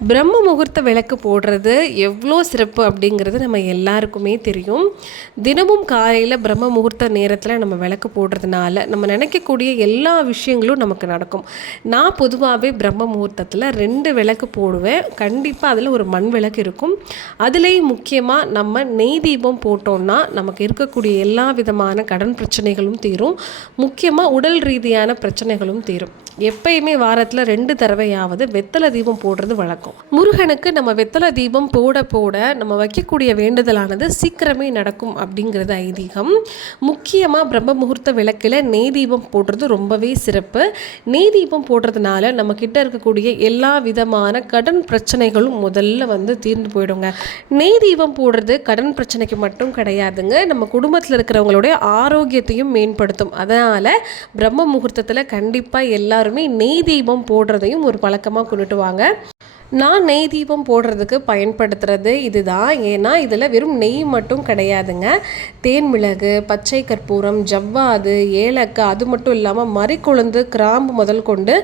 பிரம்ம முகூர்த்த விளக்கு போடுறது எவ்வளோ சிறப்பு அப்படிங்கிறது நம்ம எல்லாருக்குமே தெரியும். தினமும் காலையில் பிரம்ம முகூர்த்த நேரத்தில் நம்ம விளக்கு போடுறதுனால நம்ம நினைக்கக்கூடிய எல்லா விஷயங்களும் நமக்கு நடக்கும். நான் பொதுவாகவே பிரம்ம முகூர்த்தத்தில் 2 விளக்கு போடுவேன். கண்டிப்பாக அதில் ஒரு மண் விளக்கு இருக்கும். அதுலேயும் முக்கியமாக நம்ம நெய் தீபம் போட்டோம்னா நமக்கு இருக்கக்கூடிய எல்லா விதமான கடன் பிரச்சனைகளும் தீரும். முக்கியமாக உடல் ரீதியான பிரச்சனைகளும் தீரும். எப்பயுமே வாரத்தில் 2 தடவையாவது வெத்தலை தீபம் போடுறது வழக்கம். முருகனுக்கு நம்ம வெத்தலை தீபம் போட போட நம்ம வைக்கக்கூடிய வேண்டுதலானது சீக்கிரமே நடக்கும் அப்படிங்கிறது ஐதீகம். முக்கியமாக பிரம்ம முகூர்த்த விளக்கில் நெய் தீபம் போடுறது ரொம்பவே சிறப்பு. நெய் தீபம் போடுறதுனால நம்ம கிட்ட இருக்கக்கூடிய எல்லா விதமான கடன் பிரச்சனைகளும் முதல்ல தீர்ந்து போயிடுங்க. நெய் தீபம் போடுறது கடன் பிரச்சனைக்கு மட்டும் கிடையாதுங்க, நம்ம குடும்பத்தில் இருக்கிறவங்களுடைய ஆரோக்கியத்தையும் மேம்படுத்தும். அதனால் பிரம்ம முகூர்த்தத்தில் கண்டிப்பாக எல்லாருமே நெய் தீபம் போடுறதையும் ஒரு பழக்கமாக கொண்டுட்டு வாங்க. நான் நெய் தீபம் போடுறதுக்கு பயன்படுத்துகிறது இதுதான். ஏன்னா இதில் வெறும் நெய் மட்டும் கிடையாதுங்க. தேன் மிளகு, பச்சை கற்பூரம், ஜவ்வாது, ஏலக்காய், அது மட்டும் இல்லாமல் மறிக்குழுந்து, கிராம்பு முதல் கொண்டு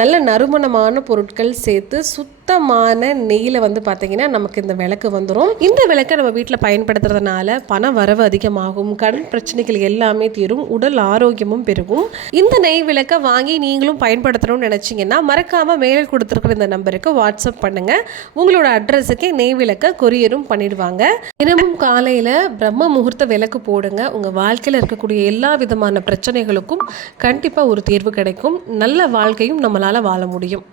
நல்ல நறுமணமான பொருட்கள் சேர்த்து சுத்தமான நெய்யில் பார்த்திங்கன்னா நமக்கு இந்த விளக்கு வந்துடும். இந்த விளக்கை நம்ம வீட்டில் பயன்படுத்துறதுனால பண வரவு அதிகமாகும், கடன் பிரச்சனைகள் எல்லாமே தீரும், உடல் ஆரோக்கியமும் பெருகும். இந்த நெய் விளக்கை வாங்கி நீங்களும் பயன்படுத்தணும்னு நினச்சிங்கன்னா மறக்காமல் மேலே கொடுத்துருக்குற இந்த நம்பருக்கு வாட்ஸ்அப் பண்ணுங்க. உங்களோட அட்ரஸுக்கு நெய் விளக்க கொரியரும் பண்ணிடுவாங்க. தினமும் காலையில் பிரம்ம முகூர்த்த விளக்கு போடுங்க. உங்கள் வாழ்க்கையில் இருக்கக்கூடிய எல்லா விதமான பிரச்சனைகளுக்கும் கண்டிப்பாக ஒரு தீர்வு கிடைக்கும். நல்ல வாழ்க்கையும் நம்மளால் வாழ முடியும்.